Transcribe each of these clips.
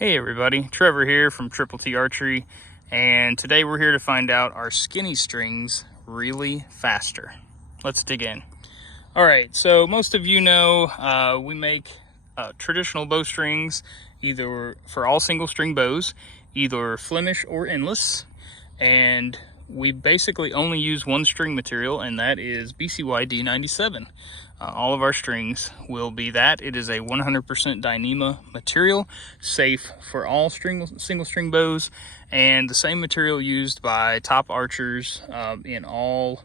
Hey everybody, Trevor here from Triple T Archery, and today we're here to find out, are skinny strings really faster? Let's dig in. Alright, so most of you know we make traditional bowstrings, either for all single string bows, either Flemish or endless, and we basically only use one string material, and that is BCY D97. All of our strings will be that. It is a 100% Dyneema material, safe for all single string bows, and the same material used by top archers in all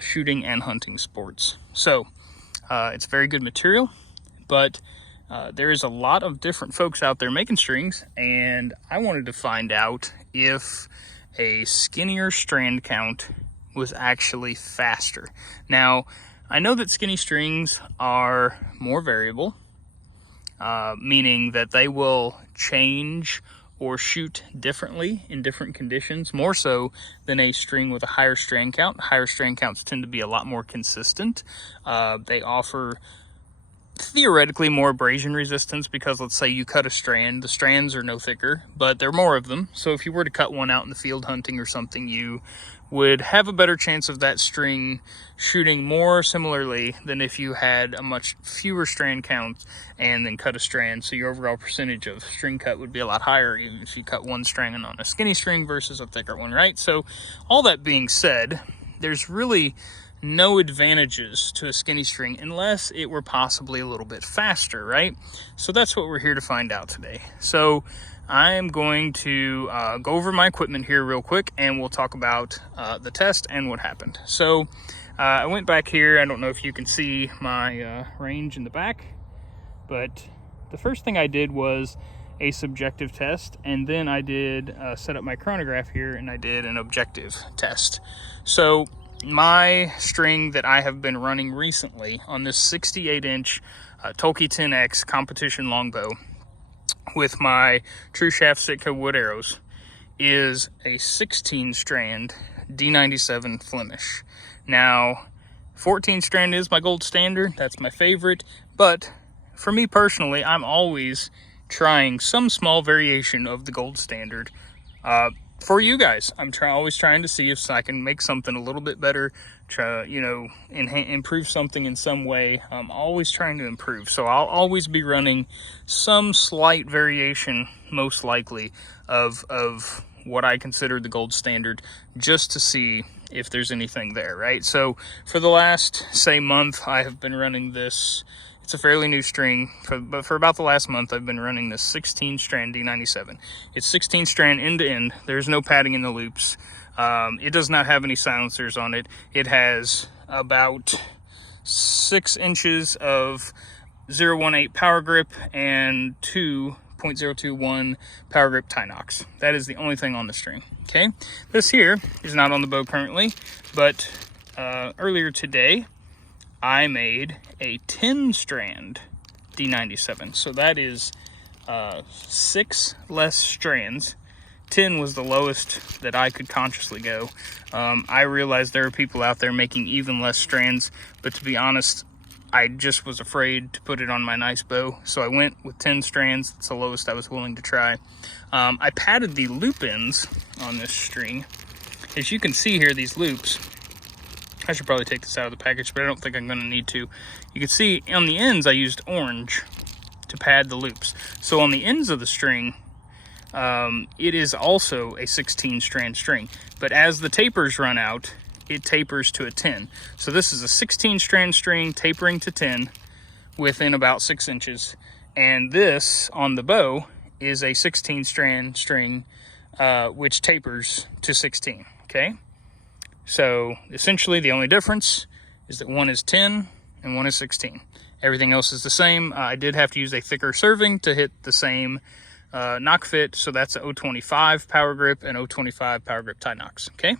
shooting and hunting sports. So it's very good material, but there is a lot of different folks out there making strings, and I wanted to find out if a skinnier strand count was actually faster. Now, I know that skinny strings are more variable, meaning that they will change or shoot differently in different conditions, more so than a string with a higher strand count. Higher strand counts tend to be a lot more consistent. They offer theoretically more abrasion resistance because, let's say you cut a strand, the strands are no thicker, but there are more of them. So if you were to cut one out in the field hunting or something, you would have a better chance of that string shooting more similarly than if you had a much fewer strand counts and then cut a strand. So your overall percentage of string cut would be a lot higher even if you cut one strand on a skinny string versus a thicker one, right? So all that being said, there's really no advantages to a skinny string unless it were possibly a little bit faster, right? So that's what we're here to find out today. So I am going to go over my equipment here real quick, and we'll talk about the test and what happened. So I went back here. I don't know if you can see my range in the back, but the first thing I did was a subjective test, and then I did set up my chronograph here, and I did an objective test. So my string that I have been running recently on this 68-inch Tolkien 10X competition longbow with my True Shaft Sitka wood arrows is a 16-strand D97 Flemish. Now, 14-strand is my gold standard. That's my favorite. But for me personally, I'm always trying some small variation of the gold standard. For you guys, I'm always trying to see if I can make something a little bit better, improve something in some way. I'm always trying to improve. So I'll always be running some slight variation, most likely, of what I consider the gold standard, just to see if there's anything there, right? So for the last, say, month, I have been running this. It's a fairly new string, but for about the last month, I've been running this 16-strand D97. It's 16-strand end-to-end. There's no padding in the loops. It does not have any silencers on it. It has about 6 inches of 0.18 power grip and 2.021 power grip tie knocks. That is the only thing on the string, okay? This here is not on the bow currently, but earlier today, I made a 10-strand D97. So that is 6 less strands. 10 was the lowest that I could consciously go. I realized there are people out there making even less strands, but to be honest, I just was afraid to put it on my nice bow. So I went with 10 strands. It's the lowest I was willing to try. I padded the loop ends on this string. As you can see here, these loops, I should probably take this out of the package, but I don't think I'm going to need to. You can see on the ends I used orange to pad the loops. So on the ends of the string, it is also a 16-strand string. But as the tapers run out, it tapers to a 10. So this is a 16-strand string tapering to 10 within about 6 inches. And this, on the bow, is a 16-strand string which tapers to 16, okay? So essentially the only difference is that one is 10 and one is 16. Everything else is the same. I did have to use a thicker serving to hit the same knock fit. So that's a 0.25 power grip and 0.25 power grip tie knocks, okay?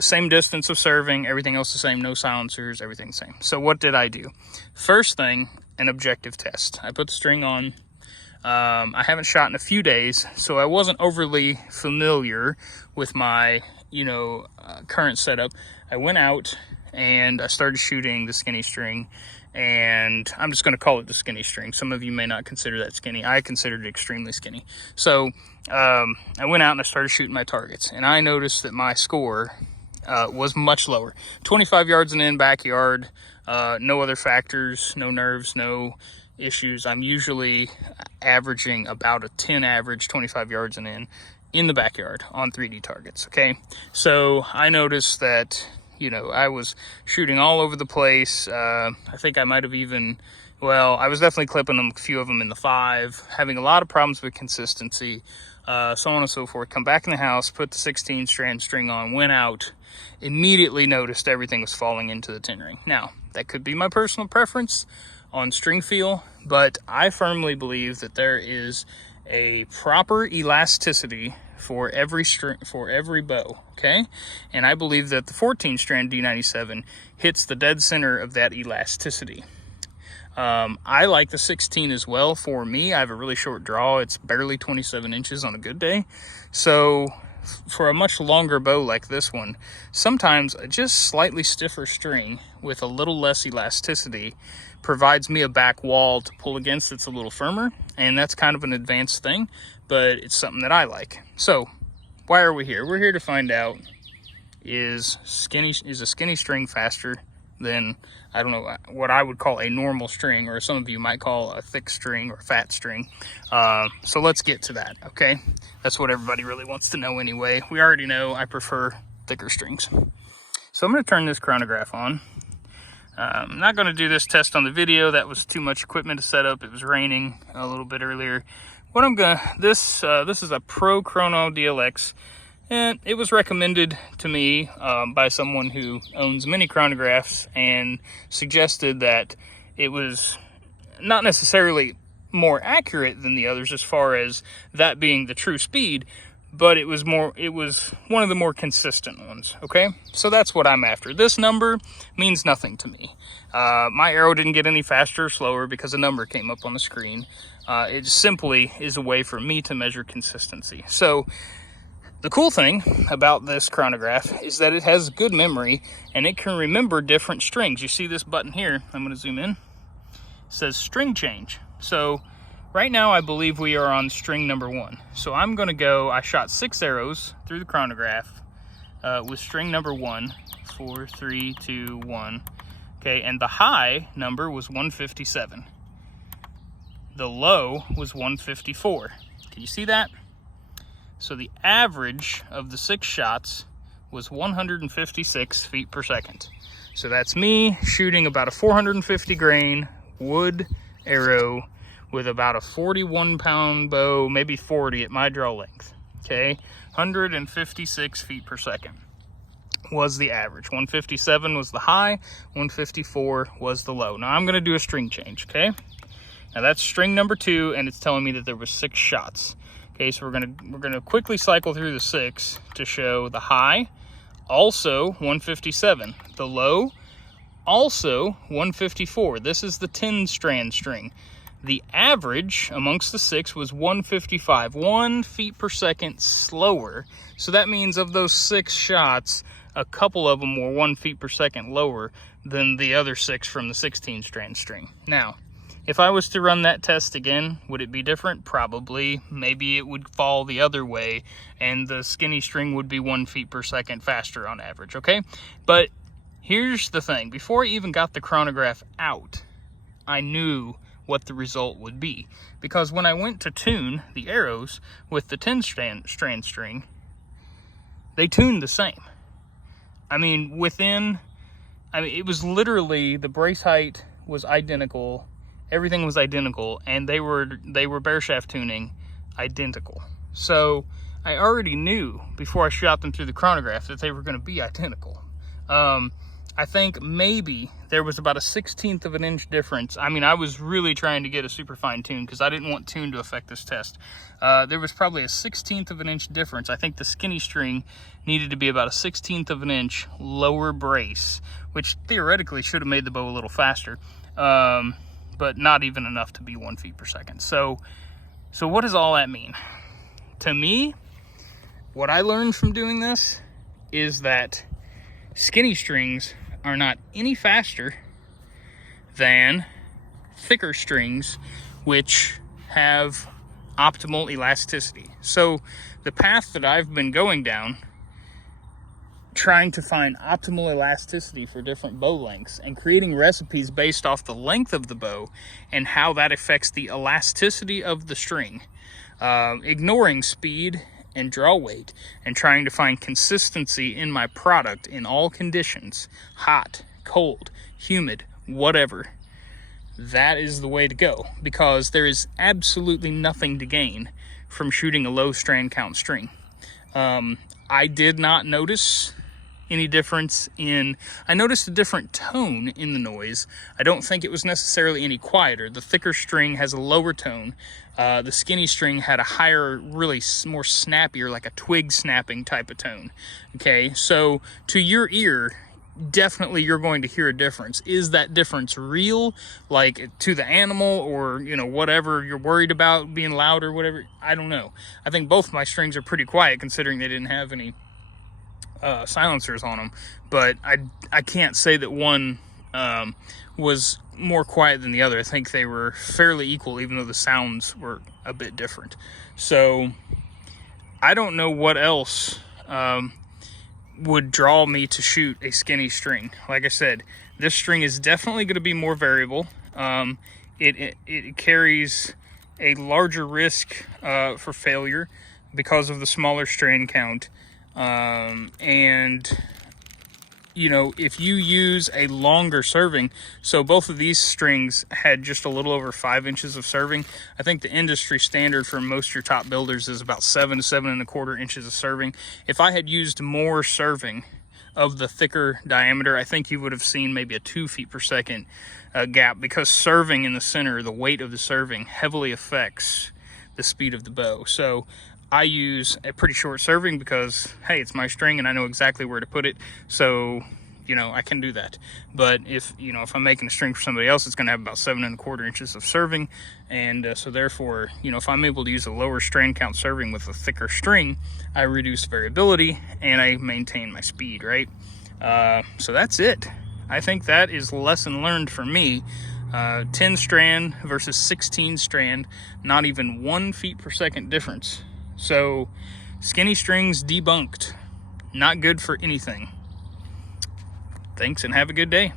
Same distance of serving, everything else the same, no silencers, everything the same. So what did I do? First thing, an objective test. I put the string on. I haven't shot in a few days, so I wasn't overly familiar with my current setup. I went out and I started shooting the skinny string, and I'm just going to call it the skinny string. Some of you may not consider that skinny. I considered it extremely skinny. So I went out and I started shooting my targets, and I noticed that my score was much lower. 25 yards and in, backyard, no other factors, no nerves, no issues. I'm usually averaging about a 10 average, 25 yards and in the backyard on 3D targets. Okay, so I noticed that, you know, I was shooting all over the place. I think I might have even, well, I was definitely clipping them, a few of them in the 5, having a lot of problems with consistency, so on and so forth. Come back in the house, put the 16 strand string on, went out, immediately noticed everything was falling into the 10 ring. Now, that could be my personal preference on string feel, but I firmly believe that there is a proper elasticity for every string, for every bow, okay? And I believe that the 14 strand D97 hits the dead center of that elasticity. I like the 16 as well. For me, I have a really short draw. It's barely 27 inches on a good day. So for a much longer bow like this one, sometimes a just slightly stiffer string with a little less elasticity provides me a back wall to pull against that's a little firmer, and that's kind of an advanced thing, but it's something that I like. So why are we here? We're here to find out, is a skinny string faster than, I don't know, what I would call a normal string, or some of you might call a thick string or fat string. So let's get to that, okay? That's what everybody really wants to know anyway. We already know I prefer thicker strings. So I'm going to turn this chronograph on. I'm not going to do this test on the video. That was too much equipment to set up. It was raining a little bit earlier. What I'm gonna, this is a Pro Chrono DLX, and it was recommended to me by someone who owns many chronographs, and suggested that it was not necessarily more accurate than the others as far as that being the true speed, but it was one of the more consistent ones, okay? So that's what I'm after. This number means nothing to me. My arrow didn't get any faster or slower because a number came up on the screen. It simply is a way for me to measure consistency. So the cool thing about this chronograph is that it has good memory, and it can remember different strings. You see this button here, I'm gonna zoom in, it says string change. So right now, I believe we are on string number 1. So I'm gonna go, I shot 6 arrows through the chronograph with string number 1, 4, 3, 2, 1. Okay, and the high number was 157. The low was 154. Can you see that? So the average of the 6 shots was 156 feet per second. So that's me shooting about a 450 grain wood arrow with about a 41 pound bow, maybe 40 at my draw length, okay? 156 feet per second was the average. 157 was the high, 154 was the low. Now I'm gonna do a string change, okay? Now that's string number 2, and it's telling me that there was 6 shots. Okay, so we're gonna quickly cycle through the 6 to show the high, also 157. The low, also 154. This is the 10 strand string. The average amongst the 6 was 155, 1 feet per second slower. So that means of those 6 shots, a couple of them were 1 feet per second lower than the other 6 from the 16 strand string. Now, if I was to run that test again, would it be different? Probably. Maybe it would fall the other way, and the skinny string would be 1 feet per second faster on average, okay? But here's the thing. Before I even got the chronograph out, I knew what the result would be. Because when I went to tune the arrows with the 10 strand string, they tuned the same. I mean, it was literally, the brace height was identical, everything was identical, and they were bare shaft tuning identical. So I already knew before I shot them through the chronograph that they were going to be identical. I think maybe there was about a 1/16 of an inch difference. I mean, I was really trying to get a super fine tune because I didn't want tune to affect this test. There was probably a 1/16 of an inch difference. I think the skinny string needed to be about a 1/16 of an inch lower brace, which theoretically should have made the bow a little faster, but not even enough to be 1 feet per second. So what does all that mean? To me, what I learned from doing this is that skinny strings are not any faster than thicker strings, which have optimal elasticity. So the path that I've been going down, trying to find optimal elasticity for different bow lengths and creating recipes based off the length of the bow and how that affects the elasticity of the string, ignoring speed and draw weight, and trying to find consistency in my product in all conditions, hot, cold, humid, whatever. That is the way to go, because there is absolutely nothing to gain from shooting a low strand count string. I did not notice any difference I noticed a different tone in the noise. I don't think it was necessarily any quieter. The thicker string has a lower tone. The skinny string had a higher, really more snappier, like a twig snapping type of tone. Okay, so to your ear, definitely you're going to hear a difference. Is that difference real, like to the animal, or whatever you're worried about being loud or whatever? I don't know. I think both my strings are pretty quiet considering they didn't have any silencers on them, but I can't say that one was more quiet than the other. I think they were fairly equal, even though the sounds were a bit different. So I don't know what else would draw me to shoot a skinny string. Like I said, this string is definitely going to be more variable. It carries a larger risk for failure because of the smaller strand count. And if you use a longer serving, so both of these strings had just a little over 5 inches of serving. I think the industry standard for most of your top builders is about 7 to 7.25 inches of serving. If I had used more serving of the thicker diameter, I think you would have seen maybe a 2 feet per second gap, because serving in the center, the weight of the serving heavily affects the speed of the bow. So I use a pretty short serving because, hey, it's my string and I know exactly where to put it. So, I can do that. But if I'm making a string for somebody else, it's going to have about 7.25 inches of serving. And so therefore, if I'm able to use a lower strand count serving with a thicker string, I reduce variability and I maintain my speed, right? So that's it. I think that is lesson learned for me. 10 strand versus 16 strand, not even 1 feet per second difference. So skinny strings debunked. Not good for anything. Thanks and have a good day.